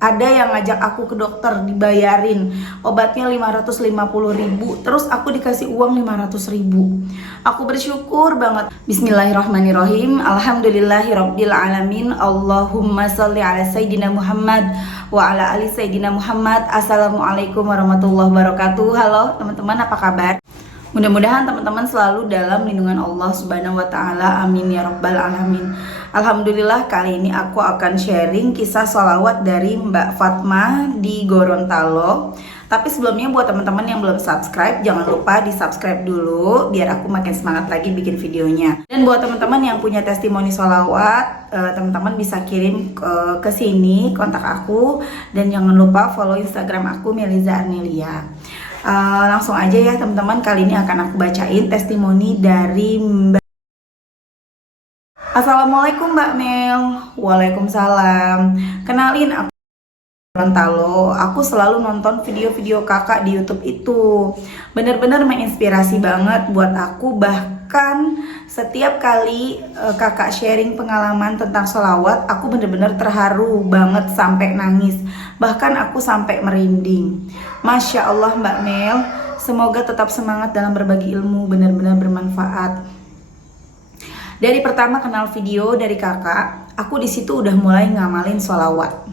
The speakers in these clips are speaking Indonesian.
Ada yang ngajak aku ke dokter, dibayarin obatnya 550.000, terus aku dikasih uang 500.000. Aku bersyukur banget. Bismillahirrahmanirrahim. Alhamdulillahirabbil alamin. Allahumma sholli ala sayyidina Muhammad wa ala ali sayyidina Muhammad. Assalamualaikum warahmatullahi wabarakatuh. Halo teman-teman, apa kabar? Mudah-mudahan teman-teman selalu dalam lindungan Allah Subhanahu wa taala. Amin ya rabbal alamin. Alhamdulillah, kali ini aku akan sharing kisah sholawat dari Mbak Fatma di Gorontalo. Tapi sebelumnya buat teman-teman yang belum subscribe, jangan lupa di subscribe dulu biar aku makin semangat lagi bikin videonya. Dan buat teman-teman yang punya testimoni sholawat, teman-teman bisa kirim ke sini kontak aku. Dan jangan lupa follow Instagram aku, Meliza Arnelia. Langsung aja ya teman-teman, kali ini akan aku bacain testimoni dari Mbak. Assalamualaikum Mbak Mel. Waalaikumsalam. Kenalin, aku Gorontalo. Aku selalu nonton video-video kakak di YouTube itu. Bener-bener menginspirasi banget buat aku. Bahkan setiap kali kakak sharing pengalaman tentang sholawat, aku bener-bener terharu banget sampai nangis. Bahkan aku sampai merinding. Masya Allah Mbak Mel. Semoga tetap semangat dalam berbagi ilmu, benar-benar bermanfaat. Dari pertama kenal video dari kakak, aku di situ udah mulai ngamalin sholawat.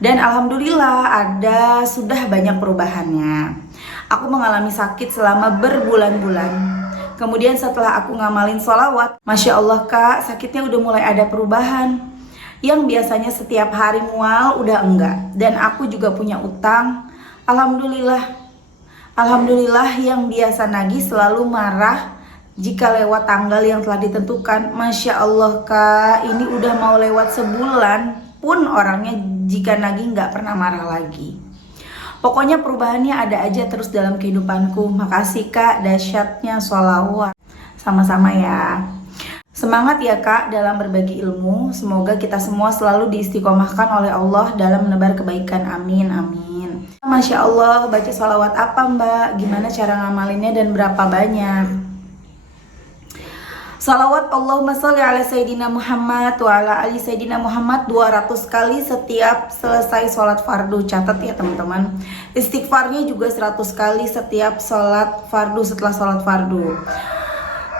Dan alhamdulillah sudah banyak perubahannya. Aku mengalami sakit selama berbulan-bulan. Kemudian setelah aku ngamalin sholawat, Masya Allah kak, sakitnya udah mulai ada perubahan. Yang biasanya setiap hari mual, udah enggak. Dan aku juga punya utang. Alhamdulillah yang biasa nagih selalu marah jika lewat tanggal yang telah ditentukan. Masya Allah kak, ini udah mau lewat sebulan pun orangnya jika nagih nggak pernah marah lagi. Pokoknya perubahannya ada aja terus dalam kehidupanku. Makasih kak, dahsyatnya sholawat. Sama-sama ya. Semangat ya kak dalam berbagi ilmu. Semoga kita semua selalu diistiqomahkan oleh Allah dalam menebar kebaikan. Amin, amin. Masya Allah, baca sholawat apa mbak? Gimana cara ngamalinnya dan berapa banyak? Salawat Allahumma sholli ala sayyidina Muhammad wa ala ali sayyidina Muhammad 200 kali setiap selesai sholat fardu. Catat ya teman-teman. Istighfarnya juga 100 kali setiap sholat fardu, setelah sholat fardu.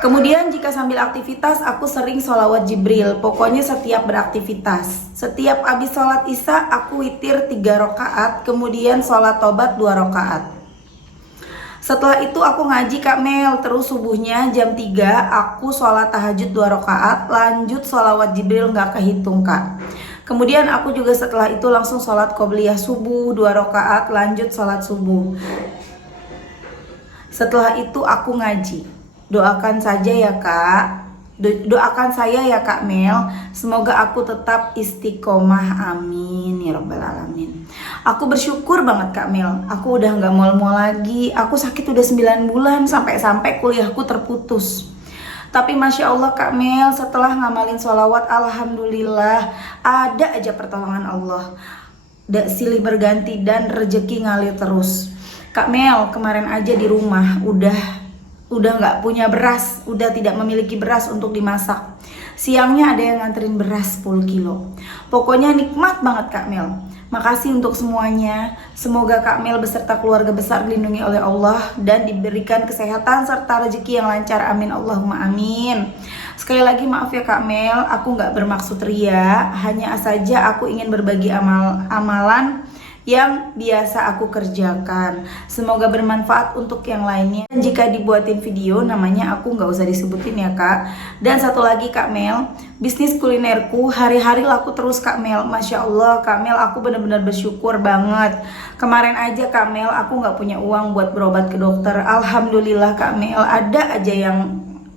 Kemudian jika sambil aktivitas, aku sering sholawat Jibril. Pokoknya setiap beraktivitas. Setiap habis sholat isya, aku witir 3 rakaat. Kemudian sholat tobat 2 rakaat. Setelah itu aku ngaji Kak Mel. Terus subuhnya jam 3 aku sholat tahajud 2 rakaat. Lanjut sholawat Jibril gak kehitung Kak. Kemudian aku juga setelah itu langsung sholat qobliyah subuh 2 rakaat. Lanjut sholat subuh. Setelah itu aku ngaji. Doakan saja ya Kak. Doakan saya ya Kak Mel. Semoga aku tetap istiqomah. Amin ya rabbal alamin. Aku bersyukur banget Kak Mel. Aku udah gak mual-mual lagi. Aku sakit udah 9 bulan. Sampai kuliahku terputus. Tapi Masya Allah Kak Mel, setelah ngamalin sholawat, alhamdulillah ada aja pertolongan Allah. Silih berganti dan rezeki ngalir terus. Kak Mel, kemarin aja di rumah udah nggak punya beras, udah tidak memiliki beras untuk dimasak. Siangnya ada yang nganterin beras 10 kilo. Pokoknya nikmat banget Kak Mel. Makasih untuk semuanya. Semoga Kak Mel beserta keluarga besar dilindungi oleh Allah dan diberikan kesehatan serta rezeki yang lancar. Amin Allahumma amin. Sekali lagi maaf ya Kak Mel, aku nggak bermaksud ria. Hanya saja aku ingin berbagi amalan yang biasa aku kerjakan. Semoga bermanfaat untuk yang lainnya. Dan jika dibuatin video, namanya aku nggak usah disebutin ya Kak. Dan satu lagi Kak Mel, bisnis kulinerku hari-hari laku terus Kak Mel. Masya Allah Kak Mel, aku benar-benar bersyukur banget. Kemarin aja Kak Mel, aku nggak punya uang buat berobat ke dokter. Alhamdulillah Kak Mel,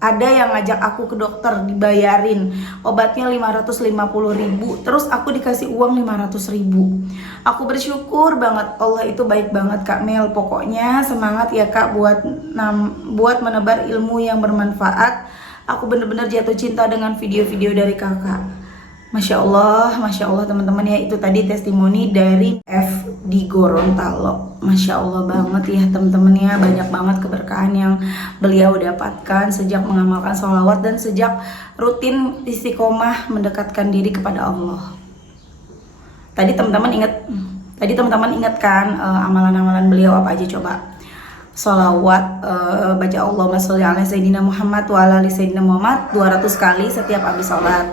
ada yang ngajak aku ke dokter, dibayarin obatnya 550.000, terus aku dikasih uang 500.000. Aku bersyukur banget, Allah itu baik banget Kak Mel. Pokoknya semangat ya Kak buat menebar ilmu yang bermanfaat. Aku bener-bener jatuh cinta dengan video-video dari kakak. Masya Allah teman-teman ya, itu tadi testimoni dari F di Gorontalo. Masya Allah banget ya teman-teman ya, banyak banget keberkahan yang beliau dapatkan sejak mengamalkan sholawat dan sejak rutin istiqomah mendekatkan diri kepada Allah. Tadi teman-teman ingat Tadi teman-teman ingat kan amalan-amalan beliau apa aja coba? Sholawat, baca Allahumma sholli ala Sayyidina Muhammad wa ala ali Sayyidina Muhammad 200 kali setiap habis sholat.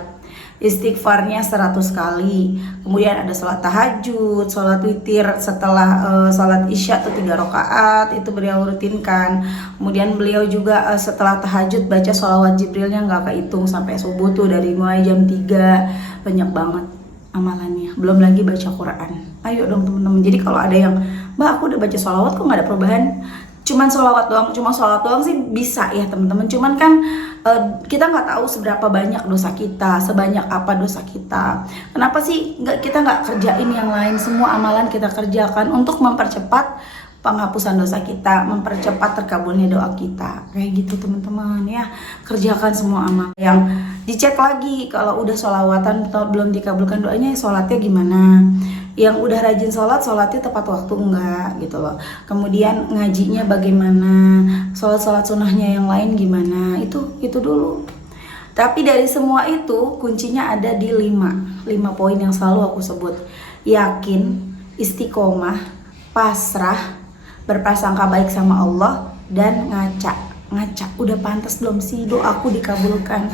Istighfarnya 100 kali. Kemudian ada sholat tahajud, sholat witir setelah sholat isya atau 3 rakaat, itu beliau rutinkan. Kemudian beliau juga setelah tahajud baca sholawat Jibrilnya nggak kehitung sampai subuh tuh, dari mulai jam 3. Banyak banget amalannya. Belum lagi baca Quran. Ayo dong teman-teman. Jadi kalau ada yang, Mbak aku udah baca sholawat kok nggak ada perubahan, cuma sholawat doang sih bisa ya teman-teman. Cuman kan kita nggak tahu seberapa banyak dosa kita, sebanyak apa dosa kita. Kenapa sih kita nggak kerjain yang lain? Semua amalan kita kerjakan untuk mempercepat penghapusan dosa kita, mempercepat terkabulnya doa kita. Kayak gitu teman-teman ya. Kerjakan semua amal. Yang dicek lagi kalau udah sholawatan atau belum dikabulkan doanya, sholatnya gimana? Yang udah rajin sholat, sholatnya tepat waktu enggak gitu loh. Kemudian ngajinya bagaimana, sholat sunnahnya yang lain gimana, itu dulu. Tapi dari semua itu kuncinya ada di 5 poin yang selalu aku sebut. Yakin, istiqomah, pasrah, berprasangka baik sama Allah, dan ngaca. Udah pantas belum sih doaku dikabulkan?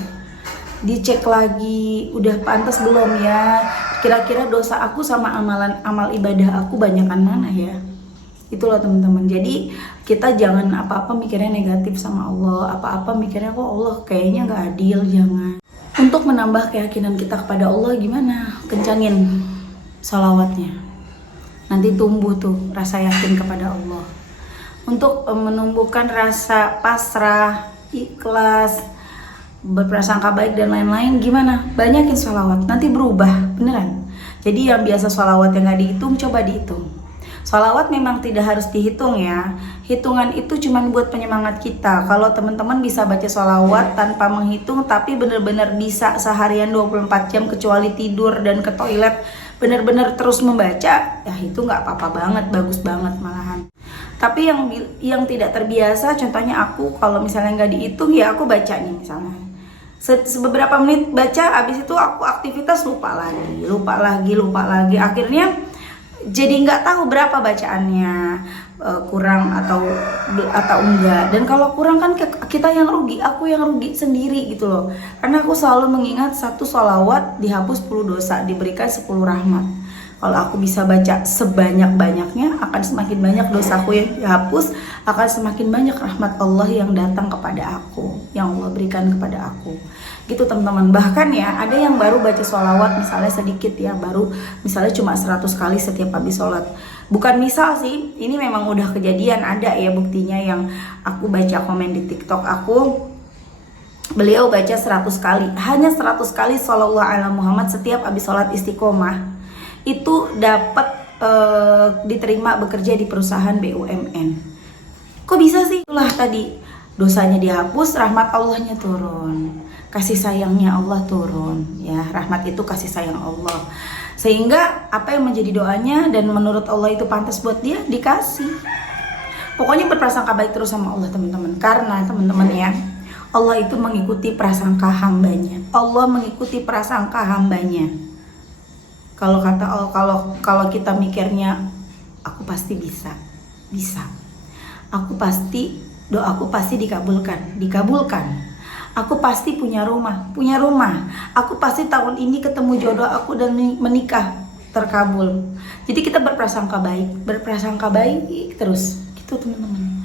Dicek lagi, udah pantas belum ya? Kira-kira dosa aku sama amal ibadah aku banyakan mana ya? Itulah teman-teman. Jadi kita jangan apa-apa mikirnya negatif sama Allah, apa-apa mikirnya kok Allah kayaknya nggak adil, jangan. Untuk menambah keyakinan kita kepada Allah gimana? Kencangin sholawatnya. Nanti tumbuh tuh rasa yakin kepada Allah. Untuk menumbuhkan rasa pasrah, ikhlas, berprasangka baik dan lain-lain, gimana? Banyakin sholawat, nanti berubah beneran. Jadi yang biasa sholawat yang nggak dihitung, coba dihitung. Sholawat memang tidak harus dihitung ya. Hitungan itu cuma buat penyemangat kita. Kalau teman-teman bisa baca sholawat tanpa menghitung, tapi bener-bener bisa seharian 24 jam kecuali tidur dan ke toilet, bener-bener terus membaca, ya itu nggak apa-apa banget, bagus banget malahan. Tapi yang tidak terbiasa, contohnya aku kalau misalnya nggak dihitung ya aku baca nih misalnya beberapa menit baca, abis itu aku aktivitas lupa lagi, akhirnya jadi nggak tahu berapa bacaannya, kurang atau enggak. Dan kalau kurang kan kita yang rugi, aku yang rugi sendiri gitu loh. Karena aku selalu mengingat 1 sholawat dihapus 10 dosa, diberikan 10 rahmat. Kalau aku bisa baca sebanyak-banyaknya, akan semakin banyak dosaku yang dihapus, akan semakin banyak rahmat Allah yang datang kepada aku, yang Allah berikan kepada aku. Gitu teman-teman. Bahkan ya ada yang baru baca sholawat misalnya sedikit ya, baru misalnya cuma 100 kali setiap habis sholat. Bukan misal sih, ini memang udah kejadian, ada ya buktinya yang aku baca komen di TikTok aku. Beliau baca 100 kali, hanya 100 kali sholawat ala Muhammad setiap habis sholat istiqomah. Itu dapat diterima bekerja di perusahaan BUMN. Kok bisa sih? Itulah tadi, dosanya dihapus, rahmat Allahnya turun, kasih sayangnya Allah turun ya. Rahmat itu kasih sayang Allah, sehingga apa yang menjadi doanya dan menurut Allah itu pantas buat dia dikasih. Pokoknya berprasangka baik terus sama Allah teman-teman. Karena teman-teman ya, Allah itu mengikuti prasangka hambanya. Allah mengikuti prasangka hambanya. Kalau kata Allah, kalau kita mikirnya aku pasti bisa. Aku pasti, doaku pasti dikabulkan. Aku pasti punya rumah. Aku pasti tahun ini ketemu jodoh aku dan menikah, terkabul. Jadi kita berprasangka baik terus gitu teman-teman.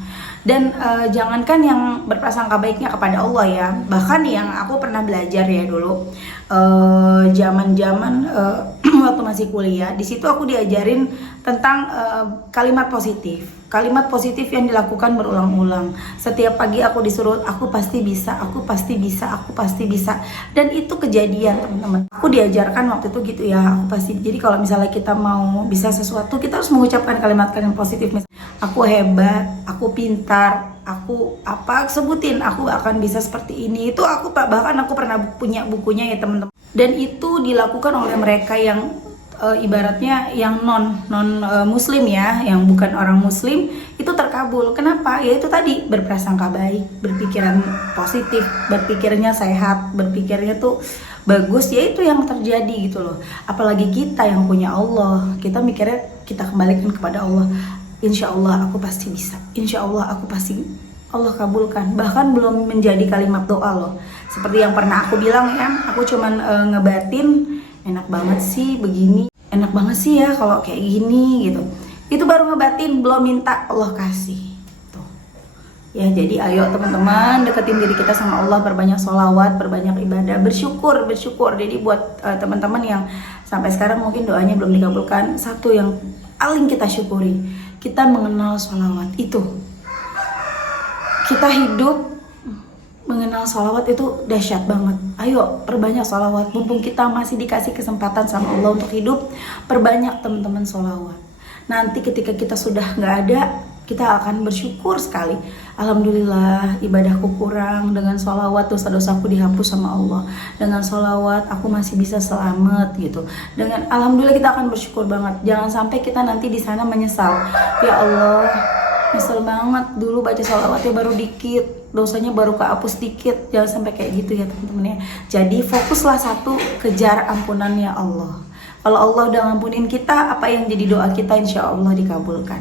Dan jangankan yang berprasangka baiknya kepada Allah ya, bahkan yang aku pernah belajar ya dulu, zaman-zaman waktu masih kuliah, di situ aku diajarin tentang kalimat positif yang dilakukan berulang-ulang. Setiap pagi aku disuruh, aku pasti bisa, dan itu kejadian teman-teman. Aku diajarkan waktu itu gitu ya, aku pasti. Jadi kalau misalnya kita mau bisa sesuatu, kita harus mengucapkan kalimat-kalimat positif. Misalnya, aku hebat, aku pintar, aku sebutin, aku akan bisa seperti ini. Itu bahkan aku pernah punya bukunya ya teman-teman. Dan itu dilakukan oleh mereka yang ibaratnya yang non muslim ya, yang bukan orang muslim, itu terkabul. Kenapa? Ya itu tadi, berprasangka baik, berpikiran positif, berpikirnya sehat, berpikirnya tuh bagus, ya itu yang terjadi gitu loh. Apalagi kita yang punya Allah, kita mikirnya kita kembalikan kepada Allah. Insya Allah aku pasti bisa, insya Allah aku pasti Allah kabulkan. Bahkan belum menjadi kalimat doa loh. Seperti yang pernah aku bilang ya, aku cuman ngebatin, enak banget sih begini, enak banget sih ya kalau kayak gini gitu. Itu baru ngebatin, belum minta Allah kasih. Tuh. Ya jadi ayo teman-teman deketin diri kita sama Allah, perbanyak sholawat, perbanyak ibadah, bersyukur. Jadi buat teman-teman yang sampai sekarang mungkin doanya belum dikabulkan, satu yang paling kita syukuri, kita mengenal sholawat itu. Kita hidup mengenal sholawat itu dahsyat banget. Ayo perbanyak sholawat, mumpung kita masih dikasih kesempatan sama Allah untuk hidup, perbanyak teman-teman sholawat. Nanti ketika kita sudah nggak ada, kita akan bersyukur sekali. Alhamdulillah ibadahku kurang, dengan sholawat dosa-dosaku dihapus sama Allah. Dengan sholawat aku masih bisa selamat gitu. Dengan alhamdulillah kita akan bersyukur banget. Jangan sampai kita nanti di sana menyesal. Ya Allah, nyesel banget dulu baca sholawatnya baru dikit, dosanya baru kehapus dikit. Jangan sampai kayak gitu ya teman-teman ya. Jadi fokuslah satu, kejar ampunannya Allah. Kalau Allah udah ngampunin kita, apa yang jadi doa kita insya Allah dikabulkan.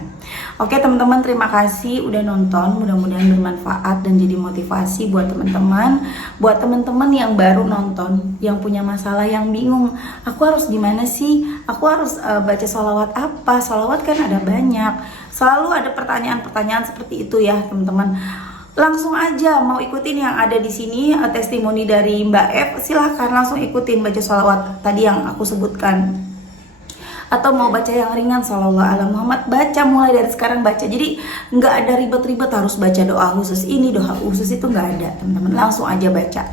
Oke teman-teman, terima kasih udah nonton. Mudah-mudahan bermanfaat dan jadi motivasi buat teman-teman. Buat teman-teman yang baru nonton, yang punya masalah, yang bingung, aku harus gimana sih? Aku harus baca sholawat apa? Sholawat kan ada banyak. Selalu ada pertanyaan-pertanyaan seperti itu ya teman-teman. Langsung aja mau ikutin yang ada di sini, testimoni dari Mbak F, silahkan langsung ikutin baca sholawat tadi yang aku sebutkan. Atau mau baca yang ringan, sallallahu ala Muhammad, baca mulai dari sekarang baca. Jadi nggak ada ribet-ribet harus baca doa khusus ini, doa khusus itu nggak ada teman-teman. Langsung aja baca.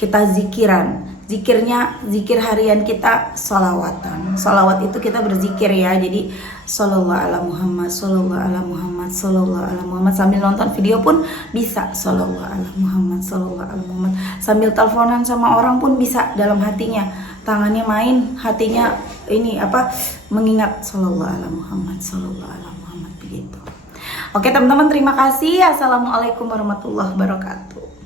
Kita zikiran. Zikir harian kita sholawatan. Sholawat itu kita berzikir ya. Jadi sallallahu ala Muhammad, sallallahu ala Muhammad, sallallahu ala Muhammad. Sambil nonton video pun bisa sallallahu ala Muhammad, sallallahu ala Muhammad. Sambil teleponan sama orang pun bisa dalam hatinya. Tangannya main, hatinya ini mengingat sallallahu ala Muhammad, sallallahu ala Muhammad begitu. Oke teman-teman, terima kasih. Assalamualaikum warahmatullahi wabarakatuh.